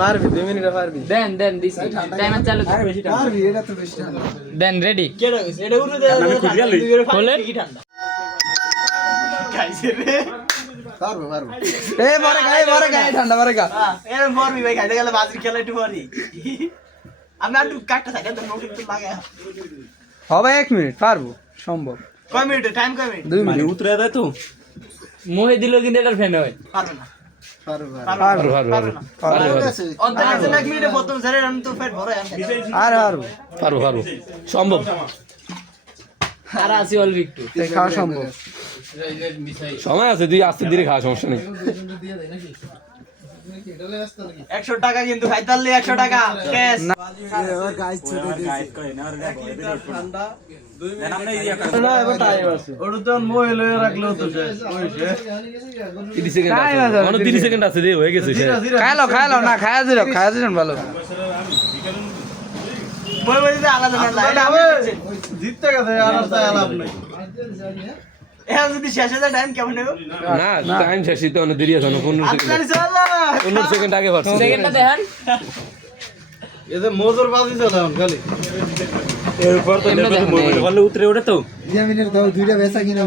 পারবি 2 মিনিটে পারবি দেন দিছি টাইমার চালু পারবি এটা তো বেশি ঠান্ডা দেন রেডি কেডা হইছে এটা উঠে দে বলে কি ঠান্ডা খাইছে রে পারবো এ বড় গায়ে ঠান্ডা বড় গা এর মরবি ভাই খাইতে গেলে বাজির খেলা একটু পরি আমি একটু কাটতে থাকি তো নোট একটু লাগে হবে 1 মিনিট পারবো সম্ভব কয় মিনিট টাইম কয় মিনিট 2 মিনিট উতরে দেয় তো মোহে দিল কিন্তু এটার ফ্যান হয় পারবে না পারবো 1 মিনিটে প্রথম জারে আমি তো পেট ভরে আমি আর পারবো পারবো সম্ভব আর আছে অল্প একটু খাওয়া সম্ভব সময় আছে তুই আস্তে ধীরে খাওয়া সমস্যা নেই 100 টাকা কিন্তু খাইতাললি 100 টাকা ক্যাশ না এবার টাইম আছে ওটা তো মোবাইল হয়ে রাখলো তো হইছে 30 সেকেন্ড আছে 30 সেকেন্ড আছে রে হয়ে গেছে খাইলো না খায়া দিন ভালো মোবাইল দিয়ে আলাদা না জিততে গেছে আর লাভ নাই এখন যদি শেষ হয়ে যায় টাইম কেমন নেব না টাইম শেষই তো অনেক দেরি আছে 15 সেকেন্ড আগে পারছি সেকেন্ডটা দেখেন এতে মজুর বাজি চলাম খালি এরপর তো মোবাইল উতরে ওঠে তো 2 মিনিট দাও দুইটা বেচা কিনা